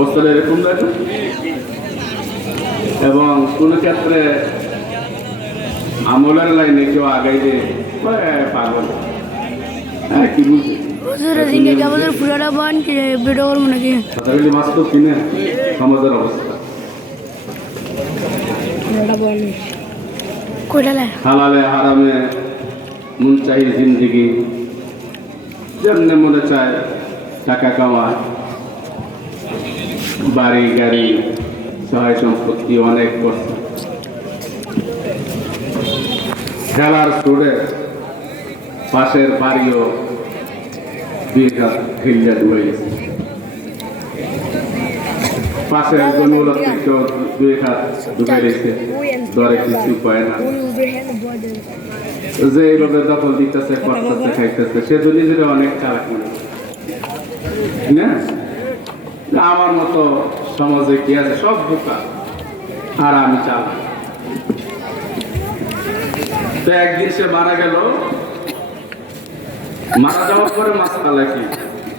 অবস্থাটা এরকম লাগে। এবং কোনো ক্ষেত্রে আমলের লাইনে কেউ আগে যে পাগল, হ্যাঁ কি বুঝে পুরাটা বান বেটা করবো নাকি বাস্তব কিনে সমাজের অবস্থা হালালে হারামে মন চাই জিন্দিগি, যেমনি মনে চায় টাকা কামায়, বাড়ি গাড়ি সহায় সম্পত্তি অনেক করছে। খেলার সুরে পাশের বাড়িও ফিল্ডে ডুবে গেছে, পাশের জমিগুলো থেকে দুই হাত ডুবে গেছে, দরে কিছু পায় না। যে এইভাবে দখল দিতেছে, করতেছে, খাইতেছে, সে তো নিজেরা অনেক চালাক মনে না। আমার মতো সমাজে কি আছে, সব বোকা আর আমি চালাক। তো একদিন সে মারা গেল। মারা যাওয়ার পরে মাসকালা কি,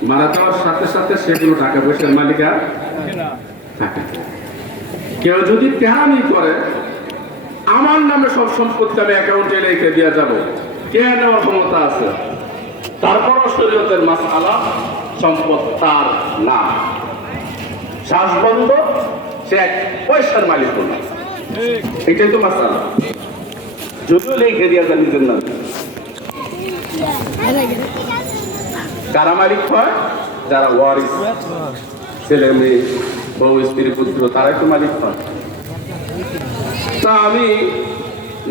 মারা যাওয়ার সাথে সাথে সেগুলো টাকা পয়সার মালিকা থাকে। কেউ যদি তেহানি করে, আমার নামে সব সম্পত্তি আমি অ্যাকাউন্টে রেখে দিয়ে যাব, কে নেওয়ার ক্ষমতা আছে? তারপরও শরীয়তের মাসআলা, সম্পদ তার না, শ্বাস বন্ধ, সে এক পয়সার মালিক না। এটাই তো মাসআলা। যদিও রেখে দিয়ে যায় নিজের নামে। কারা মালিক হয়? যারা ওয়ারিস, ছেলে মেয়ে, বউ, স্ত্রী, পুত্র, তারাই তো মালিক হয়। তা আমি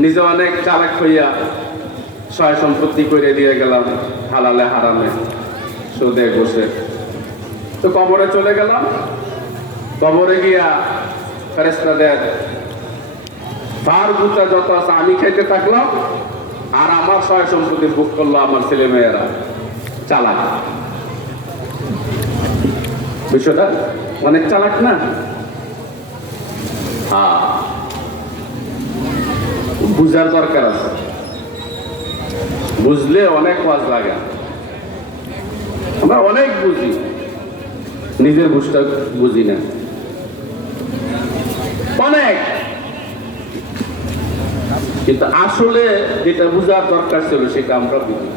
নিজে অনেক চালাক হইয়া সয় সম্পত্তি করে দিয়ে গেলাম হালালে হারামে সুদে বসে। তো কবরে চলে গেলাম। কবরে গিয়া ফেরেশতাদের তার গুতা যত আছে আমি খেতে থাকলাম, আর আমার সয় সম্পত্তি ভোগ করলো আমার ছেলে মেয়েরা। চালাক বিষয়টা, অনেক চালাক না? বুঝার দরকার আছে, বুঝলে অনেক কাজ লাগে। আমরা অনেক বুঝি, নিজের বুঝটা বুঝি না অনেক, কিন্তু আসলে যেটা বুঝার দরকার ছিল সেটা আমরা বুঝি।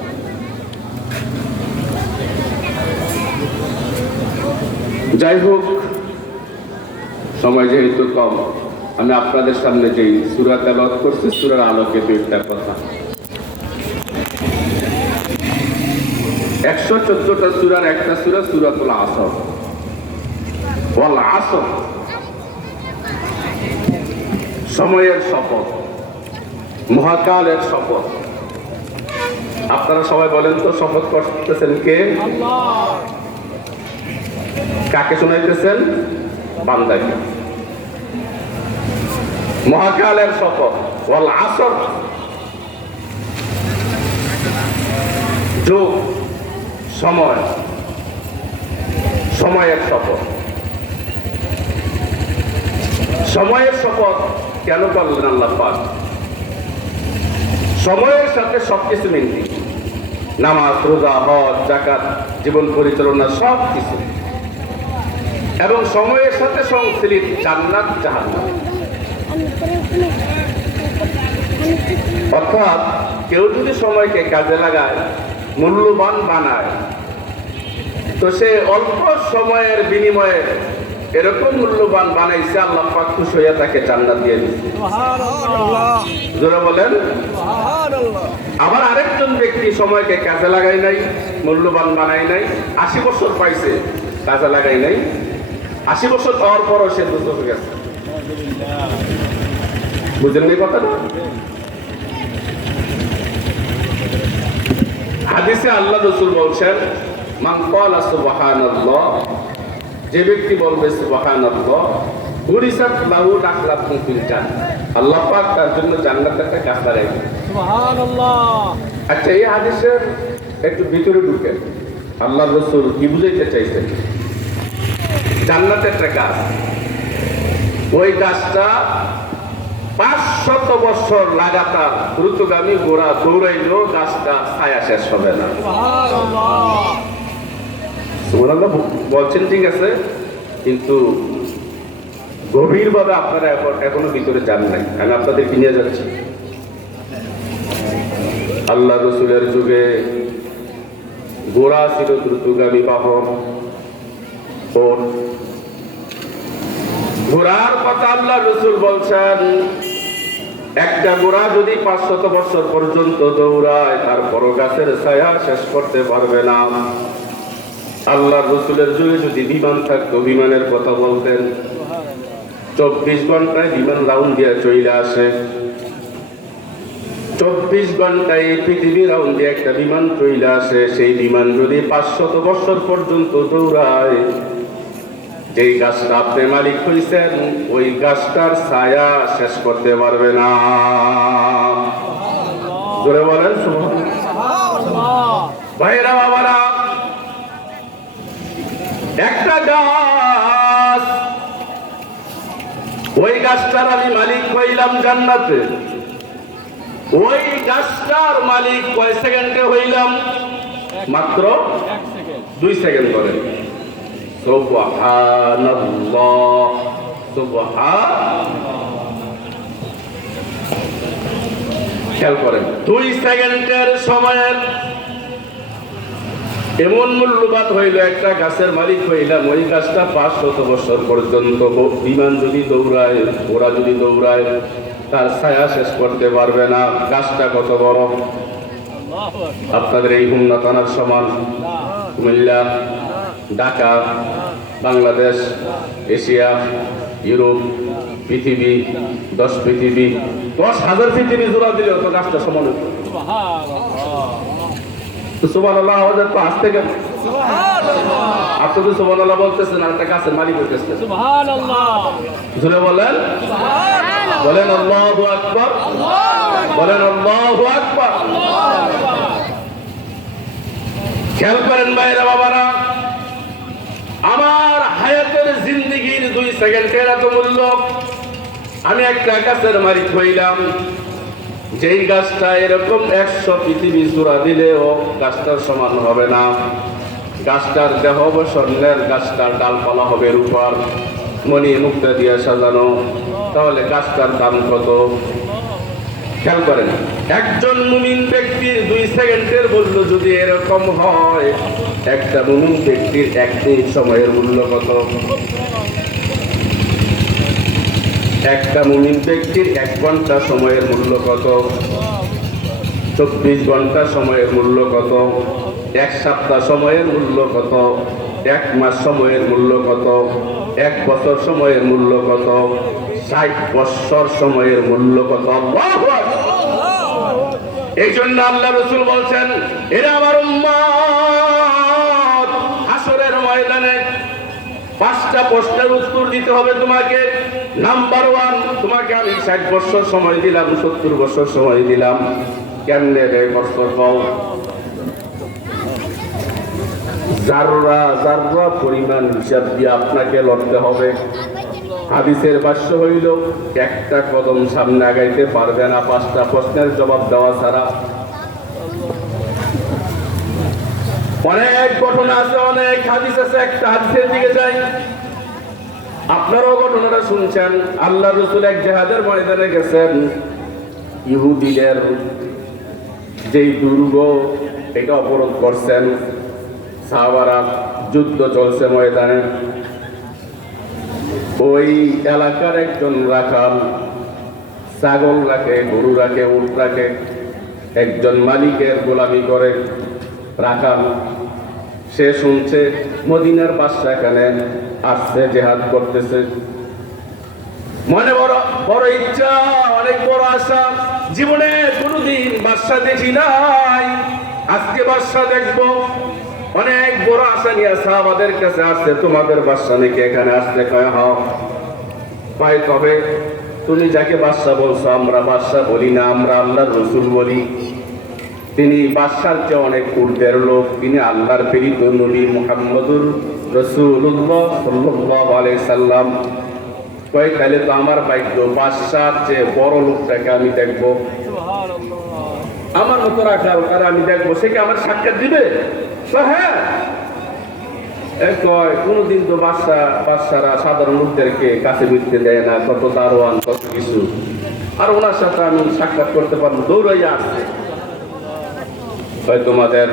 যাই হোক, সময় যেহেতু কম, আমি আপনাদের সামনে যে সূরা তেলাওয়াত করছি, সূরার আলোকে দুইটা কথা। 114টা সূরার একটা সূরা সূরাতুল আসর। ওয়াল আসর, সময়ের শপথ, মহাকালের শপথ। আপনারা সবাই বলেন তো, শপথ করতেছেন কে? আল্লাহ। কাকে শোনাইতেছেন? বান্দাকে। মহাকালের শপথ, ওয়াল আসর, যুগ, সময়, সময়ের শপথ। সময়ের শপথ কেন করলেন আল্লাহ পাক? সময়ের সাথে সবকিছু মিলবে, নামাজ, রোজা, হজ, যাকাত, জীবন পরিচালনা, সব কিছু। এবং সময়ের সাথে সংশ্লিষ্ট জান্নাত, জাহান্নাম। অর্থাৎ কেউ যদি সময়কে কাজে লাগায়, মূল্যবান বানায়, তো সে অল্প সময়ের বিনিময়ে এরকম মূল্যবান বানাইছে, আল্লাহ পাক খুশি হইয়া তাকে জান্নাত দিয়ে দিয়েছে। সুবহানাল্লাহ, জোরে বলেন সুবহানাল্লাহ। আবার আরেকজন ব্যক্তি সময়কে কাজে লাগাই নাই, মূল্যবান বানাই নাই, 80 বছর পাইছে, কাজে লাগাই নাই, 80 বছর পাওয়ার পরও সে দুর্যোগে গেছে। বুঝলেন এই কথাটা? হাদিসে আল্লাহ রাসূল বলছেন, মান ক্বালা সুবহানাল্লাহ, যে ব্যক্তি বলবে সুবহানাল্লাহ, উরিসাত লাহু নাখলাতুন ফিল জান্নাহ, আল্লাহ পাক তার জন্য জান্নাতে একটা গাছ লাগাইবেন। সুবহানাল্লাহ। আচ্ছা, এই হাদিসের একটু ভিতরে ঢুকেন, আল্লাহ রাসূল কি বুঝাইতে চাইছেন? জান্নাতে একটা গাছ, ওই গাছটা 500 বছর লাগাতার দ্রুতগামী ঘোড়া দৌড়াইলেও গাছটা ছায়া শেষ হবে না। সুবহানাল্লাহ বলছেন, ঠিক আছে, কিন্তু গভীরভাবে আপনারা এখনো ভিতরে যান নাই, আমি আপনাদেরকে নিয়ে যাচ্ছি। আল্লাহ রসুলের যুগে ঘোড়া ছিল দ্রুতগামী বাহন। ঘোড়ার কথা আল্লাহ রসুল বলছেন, একটা ঘোড়া যদি 500 বছর পর্যন্ত দৌড়ায় তারপরও গাছের ছায়া শেষ করতে পারবে না। আল্লাহ রসুলের যুগে যদি বিমান থাকতো, বিমানের কথা বলতেন, 24 ঘন্টায় বিমান রাউন্ড দিয়ে চলে আসে। 24 ঘন্টায় এই পৃথিবী রাউন্ড দিয়ে একটা বিমান চলে আসে। সেই বিমান যদি 500 বছর পর্যন্ত দৌড়ায়, যেই গাছটা আপনি মালিক হয়েছেন ওই গাছটার ছায়া শেষ করতে পারবে না। জোরে বলেন সুবহানাল্লাহ। ভাইরা বাবারা, একটা গাছ, ওই গাছটার আমি মালিক হইলাম জান্নাতে। ওই গাছটার মালিক কয় সেকেন্ডে হইলাম? মাত্র 2 সেকেন্ড করেন। সুবহানাল্লাহ, খেয়াল করেন, 2 সেকেন্ডের সময়ের এমন মূল্যবান হইল, একটা গাছের মালিক হইলাম। ওই গাছটা 500 বছর পর্যন্ত বিমান যদি দৌড়ায়, ওরা যদি দৌড়ায়, তার ছায়া শেষ করতে পারবে না। গাছটা কত বড়! আপনাদের এই হুমনা থানার সমান। কুমিল্লা, ঢাকা, বাংলাদেশ, এশিয়া, ইউরোপ, পৃথিবী, 10 পৃথিবী, 10,000 পৃথিবী জোড়া দিলেও তো গাছটা সমান হতো। সুবহানাল্লাহ, আওয়াজ তো আসতে গেল। আপনি তো সুবহানাল্লাহ বলতেছেন, আর একটা গাছের মালিক হইতেছেন। সুবহানাল্লাহ, জোরে বলেন, বলেন আল্লাহু আকবার, বলেন আল্লাহু আকবার। খেয়াল করেন ভাইরা বাবারা, আমার হায়াতের জিন্দেগির 2 সেকেন্ডের এত মূল্য। আমি একটা গাছের মালিক হইলাম, যেই গাছটা এরকম 100 পৃথিবী জোড়া দিলেও গাছটার সমান হবে না। গাছটার দেহ হবে স্বর্ণের, গাছটার ডালপালা হবে রূপার, মণি মুক্তা দিয়ে সাজানো। তাহলে গাছটার দাম কত? খেয়াল করেন, একজন মুমিন ব্যক্তির 2 সেকেন্ডের মূল্য যদি এরকম হয়, একটা মুমিন ব্যক্তির 1 মিনিট সময়ের মূল্য কত? একটা মুমিন ব্যক্তির 1 ঘন্টা সময়ের মূল্য কত? 24 ঘন্টা সময়ের মূল্য কত? 1 সপ্তাহ সময়ের মূল্য কত? 1 মাস সময়ের মূল্য কত? 1 বছর সময়ের মূল্য কত? 60 বছর সময়ের মূল্য কত? আল্লাহু আকবার। এই জন্য আল্লাহ রাসূল বলছেন, এরা আমার উম্মত, হাসরের ময়দানে 5টা প্রশ্নের উত্তর দিতে হবে তোমাকে। নাম্বার 1, তোমাকে আমি 60 বছর সময় দিলাম, 70 বছর সময় দিলাম। কেমনে রে বছর পাও? যাররা যাররা পরিমাণ হিসাব দিয়ে আপনাকে লড়তে হবে। হাদিসের ভাষ্য হইল, একটা কদম সামনে আগাইতে পারবে না 5টা প্রশ্নের জবাব দেওয়া ছাড়া। অনেক ঘটনা আছে, অনেক হাদিস আছে, একটা হাদিসের দিকে যাই। আপনারাও ঘটনাটা শুনছেন। আল্লাহ রাসূল এক জিহাদের ময়দানে গেছেন। ইহুদিদের যেই দুর্গ, এটা অবরোধ করছেন। সাহাবারা, যুদ্ধ চলছে ময়দানে। ওই এলাকার একজন রাখাল ছাগল রাখে, গরু রাখে, উট রাখে, একজন মালিকের গোলামি করে রাখাল। সে শুনছে মদিনার বাদশা এখানে আসছে, জিহাদ করতেছে। মনে বড় বড় ইচ্ছা, অনেক বড় আশা। জীবনে কোনোদিন বাদশা দেখি নাই, আজকে বাদশা দেখবো। অনেক বড় আশা নিয়ে সাহাবাদের কাছে আসছে, তোমাদের বাদশা নাকি এখানে আসতে। কয় হও। পাই তবে তুমি যাকে বাদশা বলছো, আমরা বাদশা বলি না, আমরা আল্লাহর রাসূল বলি। তিনি বাদশার চেয়ে অনেক ঊর্ধ্বের লোক। তিনি আল্লাহর প্রেরিত নবী মুহাম্মদুর রাসূলুল্লাহ সাল্লাল্লাহু আলাইহি সাল্লাম। কয় তাহলে তো আমার ভাগ্য, বাদশার চেয়ে বড় লোকটাকে আমি দেখবো। আমার মতো রাখাল আর আমি দেখবো, সে কি আমার সাক্ষাৎ দিবে? তো হ্যাঁ, কয় কোনোদিন তো বাদশারা সাধারণ লোকদেরকে কাছে বিরতে দেয় না, কত দারোয়ান কত কিছু। আর ওনার সাথে আমি সাক্ষাৎ করতে পারবো, দৌড়াইয়া আসছে। তোমাদের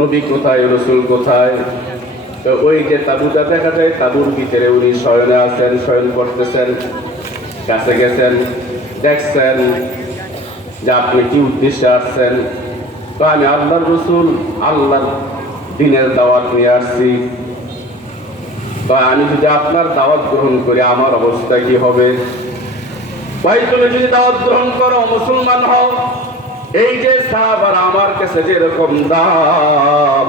নবী কোথায়, রসুল কোথায়? তো ওই যে তাঁবুটা দেখা যায়, তাঁবুর ভিতরে উনি শয়নে আছেন, শয়ন করতেছেন। কাছে গেছেন, দেখছেন যে আপনি কি উদ্দেশ্যে আসছেন? তো আমি আল্লাহর রসুল, আল্লাহর দিনের দাওয়াত নিয়ে আসছি। তো আমি যদি আপনার দাওয়াত গ্রহণ করি আমার অবস্থা কি হবে? ভাই তুমি যদি দাওয়াত গ্রহণ করো, মুসলমান হও, এই যে সাহাবারা আমার কাছে যেরকম দাম,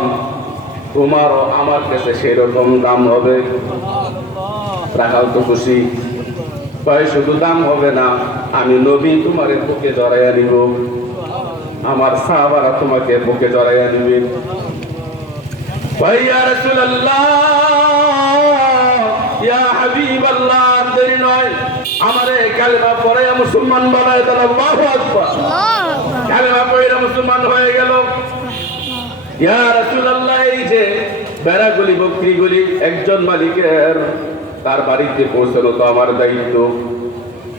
তোমারও আমার কাছে সেরকম দাম হবে। রাখাল তো খুশি। ভাই শুধু দাম হবে না, আমি নবী তোমার বুকে জড়াইয়া নিব, আমার সাহাবারা তোমাকে বুকে জড়াইয়া নিবে। ভাই ইয়া রাসূলুল্লাহ, ইয়া হাবিবাল্লাহ, দেরি নয়, আমারে কালেমা পড়াইয়া মুসলমান বানায় দেন। আল্লাহু আকবার। কালেমা পড়াইয়া মুসলমান হয়ে গেল। ইয়া রাসূলুল্লাহ, এই যে বেড়াগুলি বকরিগুলি একজন মালিকের, তার বাড়িতে পৌঁছানো তো আমার দায়িত্ব।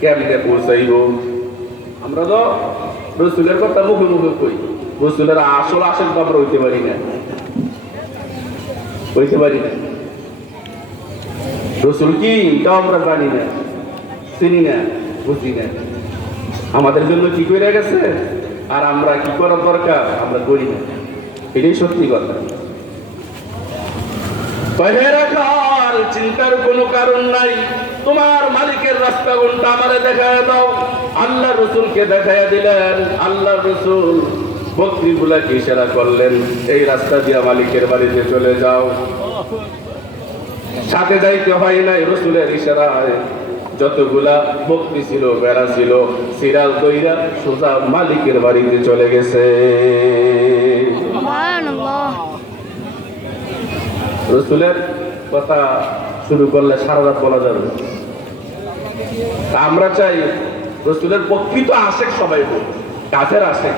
কেমনে পৌঁছাইব? আমরা তো রসুলের কথা মুখে মুখে কই, রসুলের আসল আসল তো আমরা হইতে পারি না, হইতে পারি না। রসুল কি তাও আমরা জানি না, চিনি না, বুঝি না। আমাদের জন্য কি করে গেছে আর আমরা কি করার দরকার আমরা করি না, এটাই সত্যি কথা। চিন্তার কোনো কারণ নাই, তোমার মালিকের রাস্তা কোনটা আমারে দেখায় দাও। আল্লাহ রসুলকে দেখাইয়া দিলেন। আল্লাহ রসুল বকরিগুলাকে ইশারা করলেন, এই রাস্তা দিয়ে মালিকের বাড়িতে চলে যাও। সাথে যাইতে হয় নাই, রসুলের ইশারায় যতগুলা বকরি ছিল, বেড়া ছিল, সিরাল দইরা সোজা মালিকের বাড়িতে চলে গেছে। রসুলের কথা শুরু করলে সারা রাত বলা যাবে। আমরা চাই রসুলের প্রকৃত আশেক সবাই হোক, কাছের আশেক।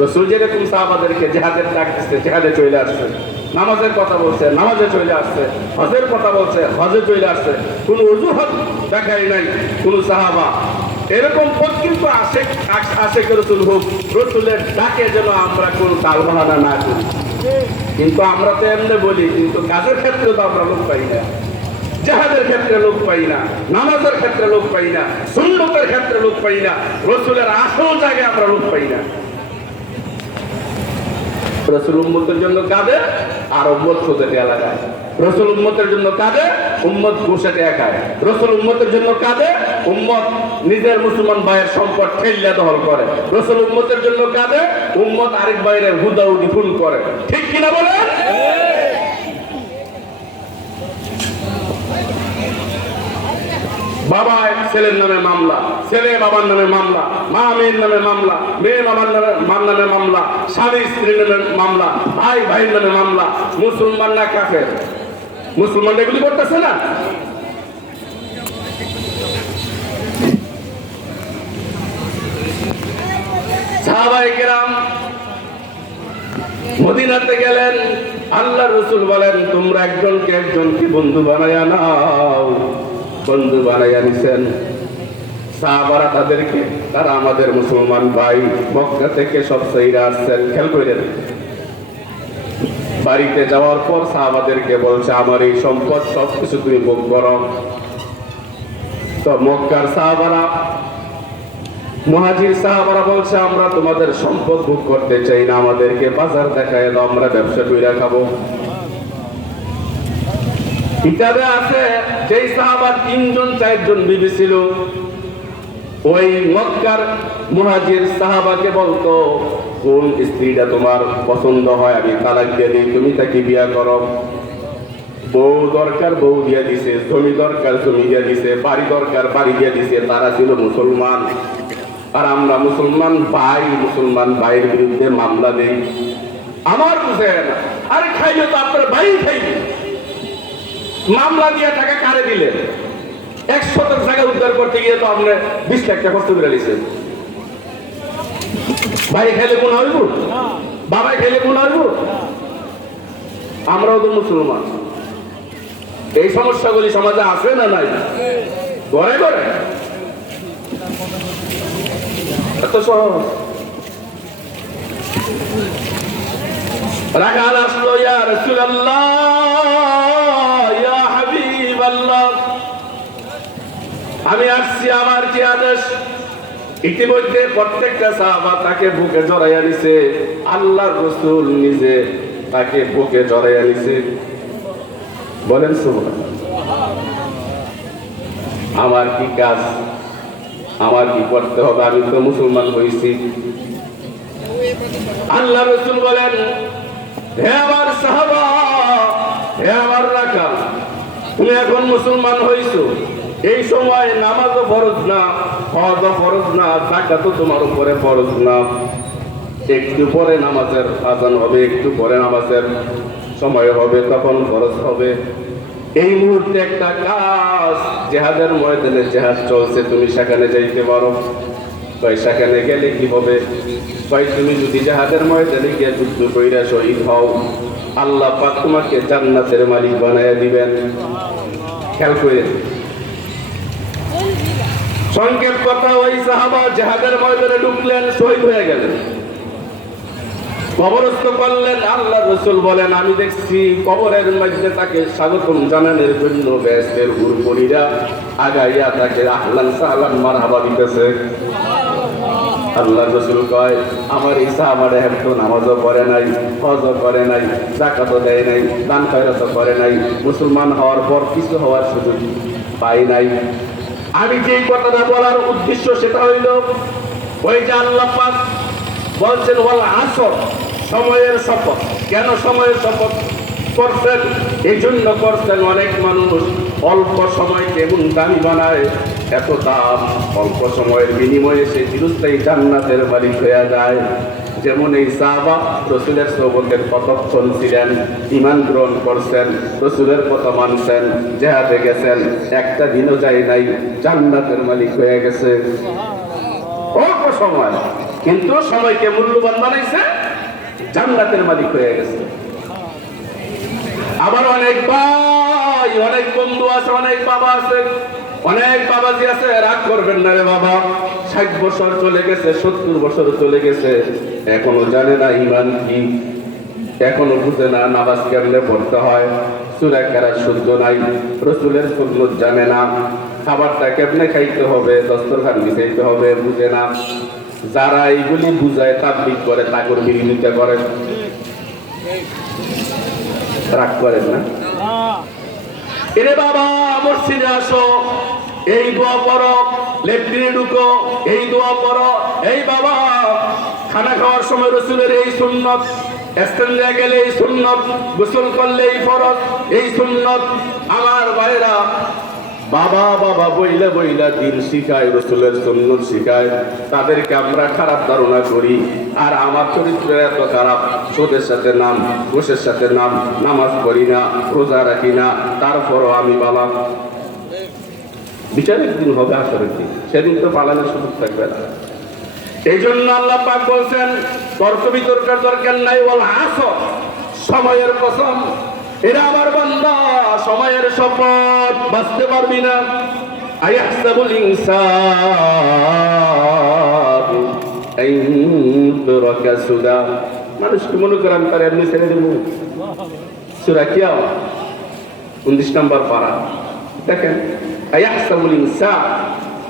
রসুল যেরকম সাহাবাদেরকে জেহাদের ডাক দিচ্ছে, জেহাদে চলে আসছে। নামাজের কথা বলছে, নামাজে চলে আসছে। হজের কথা বলছে, হজে চলে আসছে। কোন অজুহাত দেখাই নাই কোন সাহাবা। এরকম প্রকৃত আশেক রসুল হোক, রসুলের ডাকে যেন আমরা কোন তালবাহানা না করি। কিন্তু আমরা তো এমনি বলি, কিন্তু কাজের ক্ষেত্রে তো আমরা লোক পাই না, জেহাদের ক্ষেত্রে লোক পাই না, নামাজের ক্ষেত্রে লোক পাই না, সুন্নতের ক্ষেত্রে লোক পাই না, রসুলের আসল জায়গায় আমরা লোক পাই না। রসুল উম্মতের জন্য কাঁদে আর উম্মত সোজাতে এলাকায়। রসুল উম্মতের জন্য কাঁদে, উম্মত ঘুষাতে একায়। রসুল উম্মতের জন্য কাঁদে, উম্মত নিজের মুসলমান ভাইয়ের সম্পদ ঠেলিয়া দখল করে। রসুল উম্মতের জন্য কাঁদে, উম্মত আরেক ভাইয়ের হুদাহুদি খুন করে। ঠিক কিনা বলেন? বাবা ছেলের নামে মামলা, ছেলে বাবার নামে মামলা, মা মেয়ের নামে মামলা, মেয়ে বাবার নামে মামলা, স্বামী স্ত্রীর নামে মামলা, ভাই ভাইয়ের নামে মামলা। মুসলমান না কাফের? মুসলমান এগুলি করতেছে না? সাহাবায়ে কেরাম মদিনাতে গেলেন। আল্লাহ রসুল বলেন, তোমরা একজনকে বন্ধু বানাইয়া নাও। বন্ধু বানাইয়া নিছেন সাহাবারা তাদেরকে, তারা আমাদের মুসলমান ভাই, মক্কা থেকে সব সাইরা আসছেন। খেয়াল করেন, বাড়িতে যাওয়ার পর সাহাবাদেরকে বলছে, আমার এই সম্পদ সবকিছু তুমি ভোগ করো। তো মক্কার সাহাবারা, মুহাজির সাহাবারা বলছে, আমরা তোমাদের সম্পদ ভোগ করতে চাই না, আমাদেরকে বাজার দেখায় দাও, আমরা ব্যবসা কইরা খাবো। কিতাবে আছে যেই সাহাবার 3-4জন বিবি ছিল, ওই মক্কার মুহাজির সাহাবাকে বলতো, কোন স্ত্রীটা তোমার পছন্দ হয় আমি তালাক দিয়ে দিই, তুমি তাকে বিয়া করো। বউ দরকার বউ দিয়ে দিছে, জমি দরকার জমি দিয়ে দিছে, বাড়ি দরকার বাড়ি দিয়ে দিছে। তারা ছিল মুসলমান, আর আমরা মুসলমান ভাইয়ের বিরুদ্ধে মামলা দেই। আমার বুঝেন, আরে খাইলে তো আপনার ভাই খাইবে, মামলা দিয়ে টাকা কারে দিলেন? 100 জায়গা উদ্ধার করতে গিয়ে তো আপনি 20 লাখ টাকা খরচ করে দিয়েছেন। ভাই খেলে কোন হইব? বাবাই খেলে কোন হইব? আমরাও তো মুসলমান। এই সমস্যাগুলি সমাজে আছে না নাই? ঘরে ঘরে। এত সহজ। রাখাল আসলো, ইয়া রাসূলুল্লাহ, ইয়া হাবিবাল্লাহ, আমি আসছি, আমার কি আদেশ? ইতিমধ্যে প্রত্যেকটা সাহাবা তাকে বুকে জড়াইয়া নিছে। আল্লাহর রাসূল নিজে তাকে বুকে জড়াইয়া নিছে। বলেন সুবহানাল্লাহ। আমার কি কাজ, আমার কি করতে হবে? আমি তো মুসলমান হয়েছি। আল্লাহ রাসূল বলেন, হে আমার সাহাবা, হে আমার রাখাল, তুমি এখন মুসলমান হইছো, এই সময় নামাজও ফরজ না, হজও ফরজ না, যাকাতও তোমার উপরে ফরজ না। একটু পরে নামাজের আযান হবে, একটু পরে নামাজের সময় হবে, তখন ফরজ হবে। এই মুহূর্তে একটা কাজ, জিহাদের ময়দানে জিহাদ চলছে, তুমি সেখানে যাইতে পারো। কয় সেখানে গেলে কি হবে? কয় তুমি যদি জিহাদের ময়দানে গিয়ে যুদ্ধ কইরা শহীদ হও, আল্লাহ পাক তোমাকে জান্নাতের মালিক বানায়া দিবেন। খেয়াল করে সংক্ষেপ কথা, ওই সাহাবা জিহাদের ময়দানে ঢুকলেন, শহীদ হয়ে গেলেন, কবরস্থ করলেন। আল্লাহ রাসূল বলেন, আমি দেখছি কবরের মধ্যে তাকে স্বাগতম জানানোর জন্য বেহেশতের হুরপরিরা আগাইয়া তাকে আহলান সাহলান মারহাবা দিতেছে। আল্লাহ রাসূল কয়, আমার এই সাহাবারা একটু নামাজও পড়ে নাই, হজও করে নাই, যাকাতও দেয় নাই, দান খয়রাতও করে নাই, মুসলমান হওয়ার পর কিছু হওয়ার সুযোগ পাই নাই। আমি যে কথাটা বলার উদ্দেশ্য সেটা হইল, ওই যে আল্লাহ পাক বলছেন ওয়াল আসর, সময়ের শপথ। কেন সময়ের শপথ করছেন? এই জন্য করছেন, অনেক মানুষ অল্প সময় কেমন দামি বানায়, এত দাম, অল্প সময়ের বিনিময়ে সে চিরস্থায়ী জান্নাতের মালিক হয়ে যায়। যেমন এই সাহাবা রাসূলের সোহবতের কতক্ষণ ছিলেন, ঈমান গ্রহণ করছেন, রাসূলের কথা মানছেন, জিহাদে গেছেন, একটা দিনও যায় নাই, জান্নাতের মালিক হয়ে গেছে। অল্প সময়, কিন্তু সময়কে মূল্যবান বানাইছে, জান্নাতের মালিক হয়ে গেছে। আবার অনেক ভাই, অনেক বন্ধু আছে, অনেক বাবা আছে, অনেক বাবাজি আছে, রাগ করবেন না রে বাবা, 60 বছর চলে গেছে, 70 বছর চলে গেছে, এখনো জানে না ঈমান কি, এখনো বুঝে না নামাজ কেমনে পড়তে হয়, সূরা কেরাত শুদ্ধ নাই, রাসূলের সুন্নাত জানে না, খাবারটা কেমনে খাইতে হবে, দস্তরখান বিছাইতে হবে বুঝে না। যারা এইগুলি বুঝায় তাবলীগ করে, তাগর বিরোধিতা করে, রাগ করেন না? এরে বাবা, মসজিদে আসো, এই দোয়া পড়ো, লেট্রিনে ঢুকো, এই দোয়া পড়ো। এই বাবা, খানা খাওয়ার সময় রাসূলের এই সুন্নাত, ইস্তেঞ্জা গেলে এই সুন্নাত, গোসল করলে এই ফরজ, এই সুন্নাত। আমার ভাইরা, বাবা বাবা বইলা বইলা দিন শিখায়, রাসূলের সুন্নাত শিখায়, তাদেরকে আমরা খারাপ ধারণা করি। আর আমার চরিত্র এত খারাপ, সুদের সাথে নাম, ঘুষের সাথে নাম, নামাজ পড়ি না, রোজা রাখি না, তারপরও আমি বাবা। বিচারের দিন হবে, আসরের দিন, সেদিন তো পালানোর সুযোগ থাকবে না। এই জন্য আল্লাহ পাক বলছেন, তর্ক বিতর্কের দরকার নাই, ওয়াল আসর, সময়ের কসম। এরা আমার বান্দা, সময়ের শপথ, বাঁচতে পারবি না। আয়াহসাবুল ইনসানু আইয়ুতরাকা সুদা, মানুষ কি মনে করেন তার এমনি ছেড়ে দেব? সূরা কিয়ামত 19 নম্বর পারা দেখেন, আয়াহসাবুল ইনসান,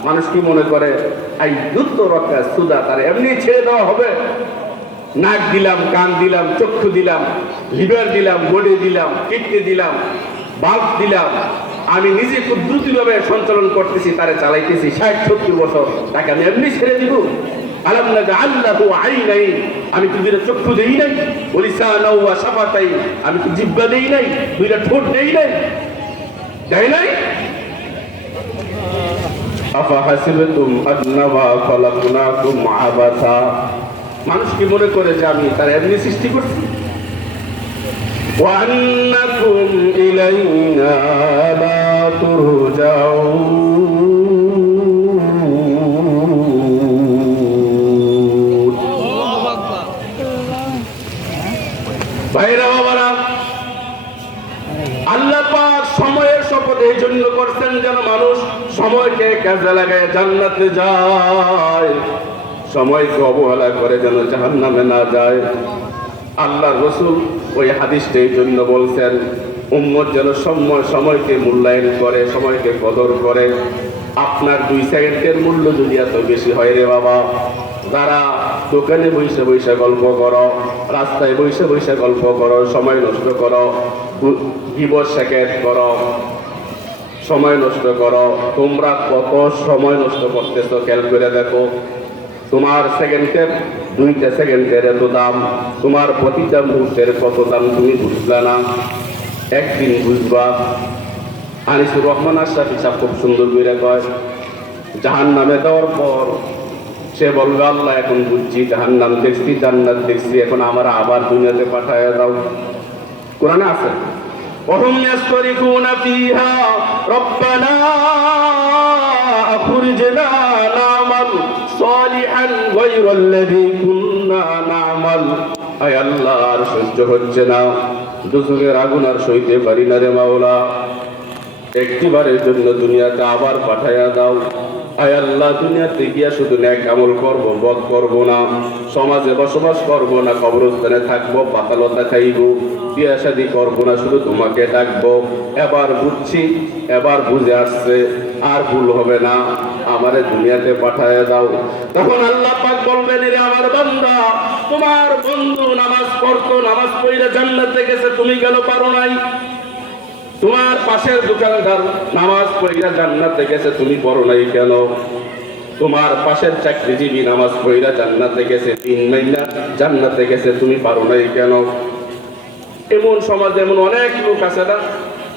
মানুষ কি মনে করে আইয়ুতরাকা সুদা, তার এমনি ছেড়ে দেওয়া হবে? নাক দিলাম, কান দিলাম, চক্ষু দিলাম, লিভার দিলাম, বডি দিলাম, কিডনি দিলাম, বাল্ব দিলাম, আমি নিজে খুব দ্রুতভাবে সঞ্চালন করতেছি, তারে চালাইতেছি 60-70 বছর, তাকে আমি এমনি ছেড়ে দিব? আলাম নাজআল লাহু আইনাইন, আমি কি দুইটা চক্ষু দেই নাই? ওয়া লিসানাও ওয়া শাফাতাইন, আমি কি জিহ্বা দেই নাই? দুইটা ঠোঁট দেই নাই? দেই নাই? আফা হাসিবতুম আন্নামা খালাকনাকুম আবাসা, মানুষ কি মনে করে যে আমি তার এমনি সৃষ্টি করছি? ওয়ান্নাকুম ইলাইনা লা তুরজাউন। ভাইরা বাবারা, এই জন্য করছেন যেন মানুষ সময়কে কাজে লাগায় জান্নাতে যায়, সময়কে অবহেলা করে যেন জাহান্নামে না যায়। আল্লাহর রাসূল ওই হাদিসটা এই জন্য বলছেন, উম্মত যেন সময়কে মূল্যায়ন করে, সময়কে কদর করে। আপনার 2 সেকেন্ডের মূল্য যদি এত বেশি হয় রে বাবা, যারা দোকানে বসে বসে গল্প করো, রাস্তায় বসে বসে গল্প করো, সময় নষ্ট করো, দিবস সেকেন্ড করো, সময় নষ্ট করো, তোমরা কত সময় নষ্ট করতেছো খেয়াল করে দেখো। তোমার সেকেন্ডের 2টা সেকেন্ডের এত দাম, তোমার প্রতিটা মুহূর্তের কত দাম তুমি বুঝলা না, একদিন বুঝবা। আনিসুর রহমান আশরাফি সাহেব খুব সুন্দর করে কয়, জাহান্নামে দেওয়ার পর সে বলবে, আল্লাহ এখন বুঝছি, জাহান্নাম দেখছি, জান্নাত দেখছি, এখন আমার আবার দুনিয়াতে পাঠায় দাও। কোরআনে আছে, وهم يسترخون فيها ربنا أخرجنا نعمل صالحا غير الذي كنا نعمل। আয় আল্লাহ, আর সহ্য হচ্ছে না, দুজকের আগুন আর সইতে পারি না রে মাওলা, একটিবারের জন্য দুনিয়াতে আবার পাঠাইয়া দাও। আয় আল্লাহ, দুনিয়াতে গিয়া শুধু নেক আমল করবো, বদ করবো না, সমাজে বসবাস করবো না, কবরস্থানে থাকবো, পাতালতা খাইবো, বিয়ে শাদী করবো না, শুধু তোমাকে ডাকবো। এবার বুঝছি, এবার বুঝে আসছে, আর ভুল হবে না, আমারে দুনিয়াতে পাঠাইয়া দাও। তখন আল্লাহ পাক বলবেন, রে আমার বান্দা, তোমার বন্ধু নামাজ পড়তো, নামাজ পড়লে জান্নাতে গেছে, তুমি কেন পারো নাই? তোমার পাশের দোকানদার নামাজ পড়িয়া জান্নাতে গেছে, তুমি পড়ো নাই কেন? তোমার পাশের চাকরিজীবী নামাজ পড়িয়া জান্নাতে গেছে, 3 মহিনা জান্নাতে গেছে, তুমি পারো নাই কেন? এমন সমাজে এমন অনেক লোক আছে না,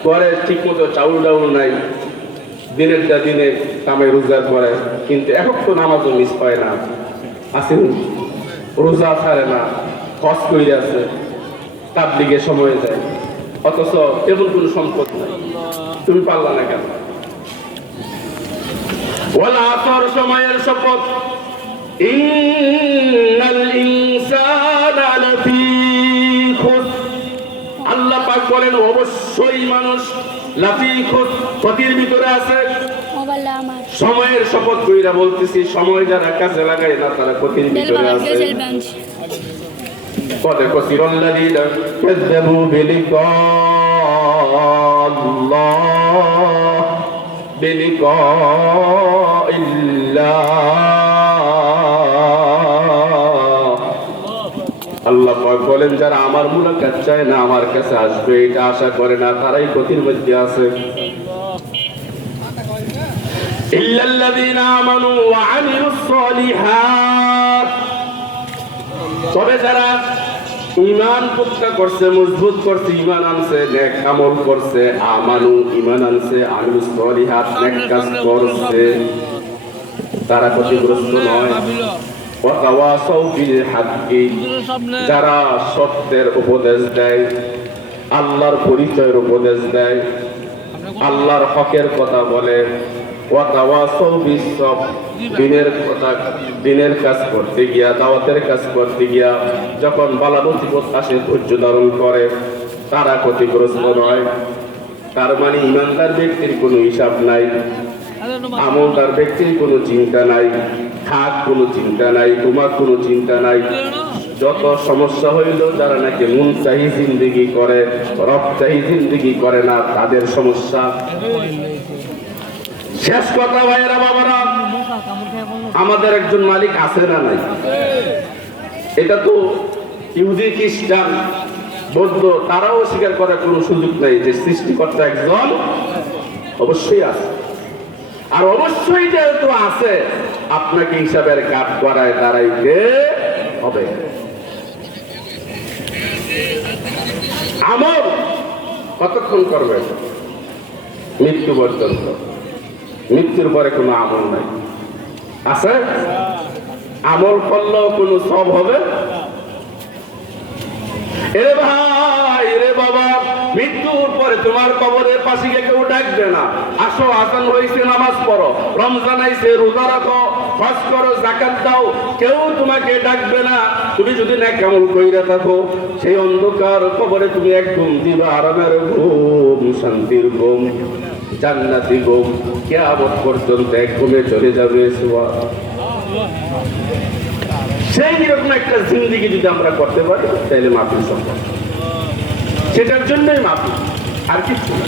ঘরে ঠিক মতো চাউল ডাউল নাই, দিনের দিনে কামে রোজগার করে, কিন্তু এখন তো নামাজও মিস পায় না, আসেন রোজা ছাড়ে না, হজ করে আছে, তাবলিগে সময় যায়, অথচ এমন কোন সম্পদ নাই, তুমি পারলা না কেন? ওয়াল আসর, সময়ের শপথ, ইন্নাল ইনসানা লাফি খুসর। আল্লাহ পাক বলেন, অবশ্যই মানুষ লাফি খুসর, ক্ষতির ভিতরে আছে। সময়ের শপথ কইরা বলতেছি, সময় যারা কাজে লাগায় না তারা ক্ষতির ভিতরে আছে। قد خسر الذين كذبوا بلقاء আল্লাহ পাক বলেন, যারা আমার মুলাকাত চায় না, আমার কাছে আসবে, এটা আশা করে না, তারাই ক্ষতির মধ্যে আছে। ইল্লাল্লাযীনা আমানু ওয়া আমিলুস সালিহাত, তবে যারা ঈমান পুক্তা করছে, মজবুত করছে, ঈমান আনছে, নেক আমল করছে, আমানু ঈমান আনছে, আমিলুস সালিহাত নেক কাজ করছে, তারা ক্ষতিগ্রস্ত নয়। ওয়া তাওয়াসাউ বিল হাক্কি, যারা সত্যের উপদেশ দেয়, আল্লাহর পরিচয়ের উপদেশ দেয়, আল্লাহর হকের কথা বলে। ওয়া তাওয়াসাউ বিস সবর, দিনের কাজ করতে গিয়া, দাওয়াতের কাজ করতে গিয়া যখন বালা মুসিবত আসে ধৈর্য ধারণ করে, তারা ক্ষতিগ্রস্ত নয়। তার মানে ইমানদার ব্যক্তির কোনো হিসাব নাই, আমলদার ব্যক্তির কোনো চিন্তা নাই, খাক কোনো চিন্তা নাই, তোমার কোনো চিন্তা নাই। যত সমস্যা হইল, যারা নাকি মন চাহি জিন্দেগি করে, রব চাহি জিন্দেগি করে না, তাদের সমস্যা। শেষ কথা ভাইয়েরা বাবারা, আমাদের একজন মালিক আছে না নাই? এটা তো ইহুদি, খ্রিস্টান, বৌদ্ধ, তারাও স্বীকার করার কোনো সুযোগ নাই যে সৃষ্টিকর্তা একজন অবশ্যই আছে। আর অবশ্যই যেহেতু আছে, আপনাকে হিসাবের কাজ করায় দাঁড়াইতে হবে। আমল কতক্ষণ করবে? মৃত্যু পর্যন্ত। মৃত্যুর পরে কোনো আমল নাই। আছে? আমল করলেও কোনো সব হবে? এরে ভাই, রে বাবা, মৃত্যুর পরে তোমার কবরের পাশে কেউ ডাকবে না, আসো আজান হয়েছে নামাজ পড়ো, রমজান আইছে রোজা রাখো, হজ করো, যাকাত দাও, কেউ তোমাকে ডাকবে না। তুমি যদি নেক আমল কইরা থাকো, সেই অন্ধকার কবরে তুমি এক ঘুম দিবা, আরামের ঘুম, শান্তির ঘুম। জান্নাতি ঘুম কিয়ামত পর্যন্ত এক ঘুমে চলে যাবে। সেই রকম একটা জিন্দেগি যদি আমরা করতে পারি তাহলে মাহফিল সম্ভব। সেটার জন্যই মাহফিল, আর কিছু না।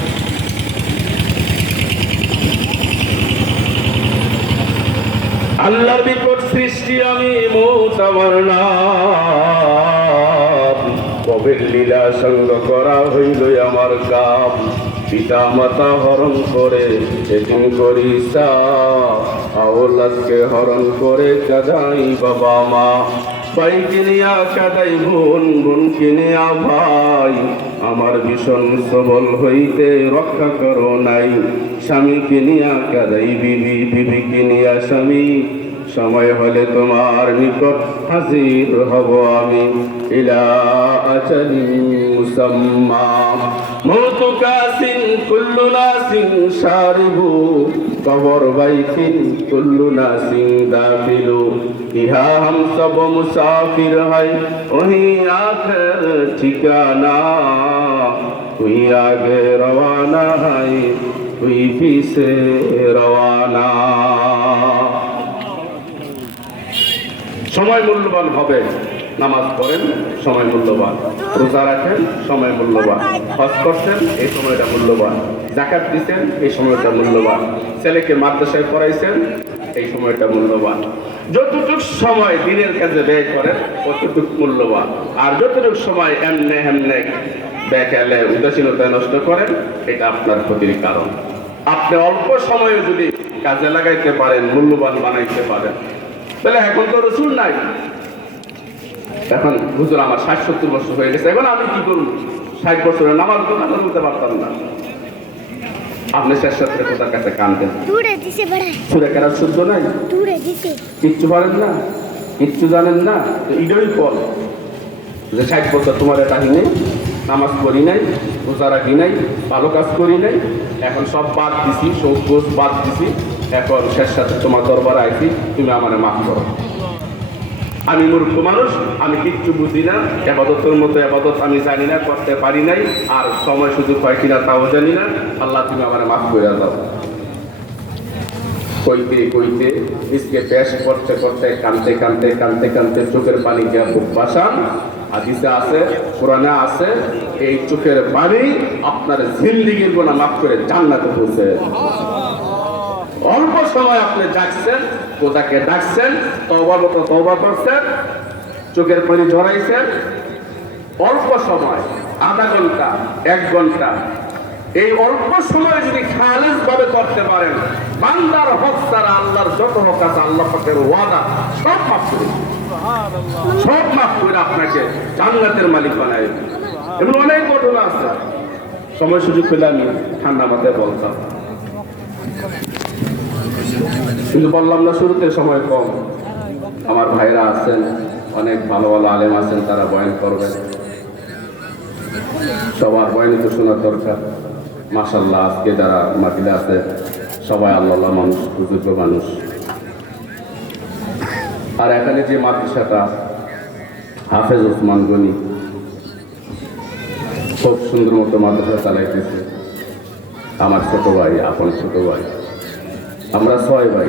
আল্লাহর বিপদ সৃষ্টি আমি মৌত আমার নাম, কবের লীলা সঙ্গ করা হইল আমার কাম। পিতা মাতা হরণ করে এতিম করিস, আওলাদকে হরণ করে কাঁদাই বাবা মা। ভাই কিনিয়া কাঁদাই বোন, বোন কিনিয়া ভাই, আমার ভীষণ সবল হইতে রক্ষা করো নাই। স্বামী কিনিয়া কাঁদাই বিবি, বিবি কিনিয়া স্বামী, সময় হলে তোমার নিকট হাজির হব আমি। ইলা আজালিন মুসাম্মা মউতু কাসিন কুল্লু নাসিন শারিবু, কবর বাইতিন কুল্লু নাসিন দাখিলু। ইহা হাম সব মুসাফির হয় ওহি আখির ঠিকানা, তুই আগে রওয়ানা হয় তুই পিছে রওয়ানা। সময় মূল্যবান হবে। নামাজ পড়েন, সময় মূল্যবান। রোজা রাখেন, সময় মূল্যবান। হজ করছেন, এই সময়টা মূল্যবান। যাকাত দিচ্ছেন, এই সময়টা মূল্যবান। ছেলেকে মাদ্রাসায় পড়াইছেন, এই সময়টা মূল্যবান। যতটুকু সময় দিনের কাজে ব্যয় করেন ততটুকু মূল্যবান। আর যতটুকু সময় এমনে হেমনে বেকালে উদাসীনতায় নষ্ট করেন, এটা আপনার ক্ষতির কারণ। আপনি অল্প সময়ে যদি কাজে লাগাইতে পারেন, মূল্যবান বানাইতে পারেন, তাহলে এখন তো রসুল নাই। এখন হুজুর আমার ৬০-৭০ বছর হয়ে গেছে, এখন আমি কি করব? ৬০ বছরের নামাজ কথা বলতে পারতাম না। আপনি শেষ রাত্রে কোথার কাছে কানতেন? সুরে কেরাত শুদ্ধ নাই, কিচ্ছু পারেন না, কিচ্ছু জানেন না, তো ইডই পর যে ৬০ বছর তোমার এটা নেই, নামাজ পড়ি নাই, রোজা রাখি নাই, ভালো কাজ করি নাই, এখন সব বাদ দিছি, সব বাদ দিছি, এখন শেষ সাথে তোমার দরবারে আইছি, তুমি আমার মাফ করো। আমি মূর্খ মানুষ, আমি কিচ্ছু বুঝি না, আবাদতের মতো আবাদত আমি জানি না, করতে পারি নাই, আর সময় সুযোগ হয় কিনা তাও জানি না। আল্লাহ তুমি আমার মাফ করে দাও। কইতে কইতে ইসকে পেশ করতে করতে কানতে কানতে কানতে কানতে চোখের পানি গিয়া খুব বাসান। হাদিসে আছে, কোরআনে আছে, এই চোখের পানি আপনার জিন্দেগির গুনাহ মাফ করে জান্নাতে পৌঁছে। অল্প সময় আপনি ডাকছেন, কোথাকে ডাকছেন, তওবার মতো তওবা করছেন, চোখের পানি ঝরাইছেন, অল্প সময়, আধা ঘন্টা, 1 ঘন্টা, এই অল্প সময় যদি খালেস ভাবে করতে পারেন, বান্দার হক ছাড়া আল্লাহর যত হক আছে, আল্লাহ পাকের ওয়াদা সব মাফ করে, সব মাফ করে আপনাকে জান্নাতের মালিক বানায়। এমন অনেক ঘটনা আছে, সময় সুযোগ পেলে আমি ঠান্ডা মাথায় বলতাম, কিন্তু বললাম না শুরুতে, সময় কম। আমার ভাইরা আছেন, অনেক ভালো ভালো আলেম আছেন, তারা বয়ান করবেন, সবার বয়ানই তো শোনার দরকার। মাশাআল্লাহ, আজকে যারা মাটিতে আছে সবাই আল্লাহ মানুষ, বুজুর্গ মানুষ। আর এখানে যে মাদ্রাসাটা হাফেজ ওসমান গনি খুব সুন্দর মতো মাদ্রাসা চালাইতেছে, আমার ছোট ভাই, আপন ছোট ভাই, আমরা 6 ভাই,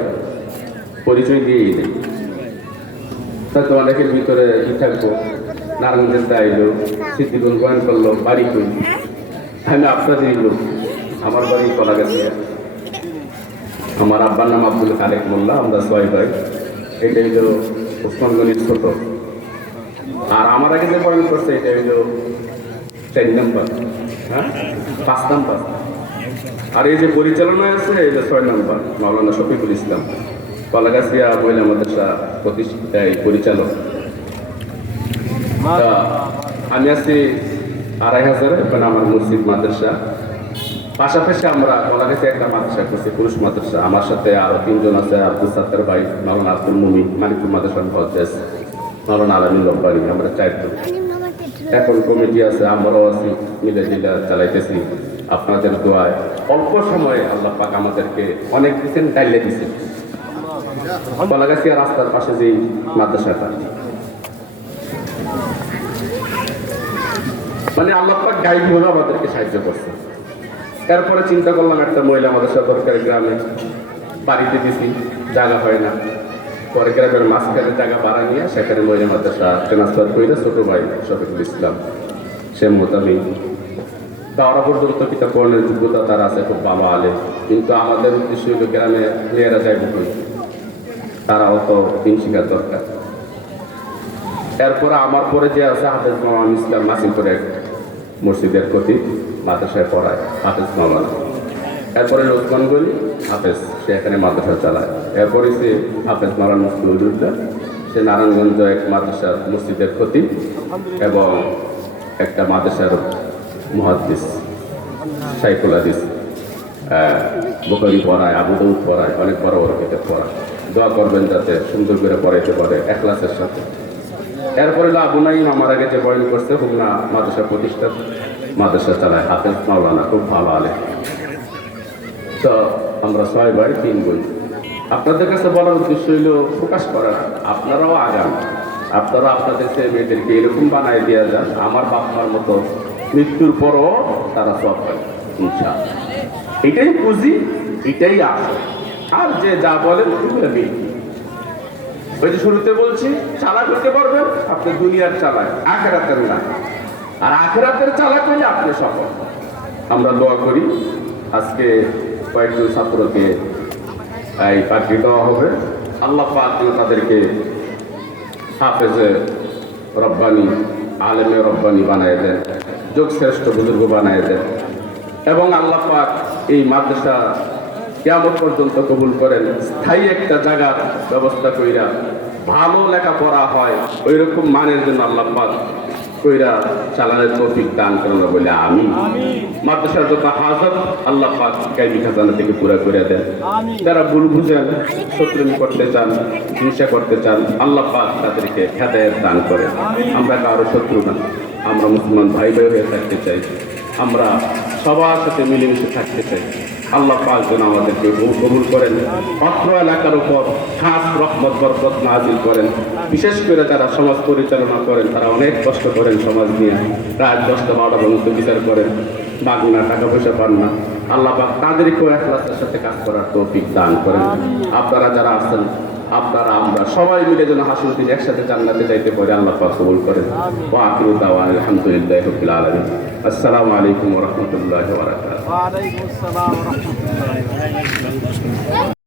পরিচয় দিয়েই নেই। হয়তো অনেকের ভিতরে কি থাকবো, নারায়ণগঞ্জ আইলো, সিদ্ধিগঞ্জ বয়ান করলো, বাড়ি করি, আমি আপনাদের লোক, আমার বাড়ি কলা গেছে। আমার আব্বার নাম আব্দুল খালেক মোল্লা, আমরা 6 ভাই। এটা হইল ওসমান গনির ছোট, আর আমার আগে যে বয়ান করছে এটা হইল 4 নম্বর, হ্যাঁ 5 নম্বর। আর এই যে পরিচালনায় আছে এই যে 6 নম্বর, মাওলানা শফিকুল ইসলাম, কলাগাছিয়া মহিলা মাদ্রাসা প্রতিষ্ঠায় পরিচালক। আমি আছি 2500, এখন আমার মসজিদ মাদ্রাসা। পাশাপাশি আমরা কলাগাছিয়া একটা মাদ্রাসা করছি, পুরুষ মাদ্রাসা। আমার সাথে আরো 3 জন আছে, আব্দুল সাত্তার ভাই, মাওলানা আব্দুল মুমিন, মানিকপুর মাদ্রাসার হজ্জেস, মাওলানা আলামিন রব্বানি, আমরা 4 জন। এখন কমিটি আছে, আমরাও আছি, মিলে জিলা চালাইতেছি। আপনাদের দোয়ায় অল্প সময়ে আল্লাহ পাক আমাদেরকে অনেক দিচ্ছেন, টাইলে দিচ্ছেন। কলাগাছিয়া রাস্তার পাশে যে মাদ্রাসাটা, মানে আল্লাহ পাক গাইড হলে আমাদেরকে সাহায্য করছে। এরপরে চিন্তা করলাম একটা মহিলা মাদ্রাসা দরকার, গ্রামে বাড়িতে দিছি, জায়গা হয় না। পরে গ্রামের মাঝখানে জায়গা ভাড়া নিয়ে সেখানে মহিলা মাদ্রাসা ট্রান্সফার করে ছোট ভাই শফিকুল ইসলাম সে মোতাবেক তারা পর্যন্ত কিতাব পড়ানোর যোগ্যতা তার আছে, খুব বাবা আলে। কিন্তু আমাদের উদ্দেশ্য হলো গ্রামে মেয়েরা যাইব কই, তারাও তো দিন শিখার দরকার। এরপরে আমার পরে যে আছে হাফেজ মাওলানা ইসলাম নাসিমপুরে মসজিদের প্রতি মাদ্রাসায় পড়ায় হাফেজ মাওলানা। এরপরে লোকমান গলি হাফেজ, সে এখানে মাদ্রাসা চালায়। এরপরে সে হাফেজ মাওলানা মুসলিউদ্দিন, সে নারায়ণগঞ্জ এক মাদ্রাসার মসজিদের প্রতি এবং একটা মাদ্রাসার মুহাদ্দিস শাইখুল হাদিস, বুখারী পড়ায়, আবু দাউদ পড়ায়, অনেক বড় বড় কিতাব পড়ায়। দোয়া করবেন যাতে সুন্দর করে পড়াইতে পারে ইখলাসের সাথে। এরপরে আবু নাঈম আমার আগে যে বয়ান করছে খুলনা মাদ্রাসা প্রতিষ্ঠা, মাদ্রাসা চালায় হাফেজ মাওলানা, খুব ভালো আলেম। তো আমরা 6 ভাই 3 বোন। আপনাদের কাছে বলার উদ্দেশ্য হইল প্রকাশ করার, আপনারাও আগান, আপনারা আপনাদের ছেলে মেয়েদেরকে এরকম বানায় দেওয়া যান আমার বাপ মার মতো মৃত্যুর পরও তারা সব পায় ইনশাআল্লাহ। এটাই পুঁজি, এটাই আসে। আর যে যা বলেন ওই যে শুরুতে বলছি, চালাক হতে পারবেন আপনি দুনিয়ার চালাক, আখেরাতের না। আর আখেরাতের চালাক হলে আপনি সফল। আমরা দোয়া করি আজকে কয়েকজন ছাত্রকে এই পাঠিয়ে দেওয়া হবে। আল্লাহ পাক যেন তাদেরকে হাফেজে রব্বানি, আলেমে রব্বানি বানায় দেন, যোগশ্রেষ্ঠ বুজুর্গ বানায় দেন এবং আল্লাহ পাক এই মাদ্রাসা কিয়ামত পর্যন্ত কবুল করেন। স্থায়ী একটা জায়গার ব্যবস্থা কইরা ভালো লেখাপড়া হয় ওই রকম মানের জন্য আল্লাহ পাক কইরা চালানোর তৌফিক দান করেন বলে আমি মাদ্রাসার যত হাজত আল্লাহ পাক গায়বী খাজানা থেকে পুরা করে দেন। যারা ভুল বুঝেন, শত্রুমি করতে চান, হিংসা করতে চান, আল্লাহ পাক তাদেরকে হেদায়েত দান করেন। আমরা কারো শত্রু না, আমরা মুসলমান ভাই ভাই হয়ে থাকতে চাই, আমরা সবার সাথে মিলেমিশে থাকতে চাই। আল্লাহ পাক যেন আমাদেরকে কবুল করেন, অত্র এলাকার উপর খাস রহমত বরকত নাজিল করেন। বিশেষ করে যারা সমাজ পরিচালনা করেন তারা অনেক কষ্ট করেন সমাজ নিয়ে, রাত 10টা-12টা পর্যন্ত বিচার করেন, বাগনা টাকা পয়সা পান না। আল্লাহ পাক তাদেরকেও ইখলাসের সাথে কাজ করার তৌফিক দান করেন। আপনারা যারা আছেন, আপনারা আমরা সবাই মিলে যেন হাসির দিন একসাথে জান্নাতে যাইতে পারি, আল্লাহ পাক কবুল করেন। ওয়া আখিরু দাওয়ানা আলহামদুলিল্লাহি রাব্বিল আলামিন। আসসালামু আলাইকুম ওয়া রাহমাতুল্লাহি ওয়া বারাকাতুহু। ওয়া আলাইকুম আসসালাম ওয়া রাহমাতুল্লাহি ওয়া বারাকাতুহু।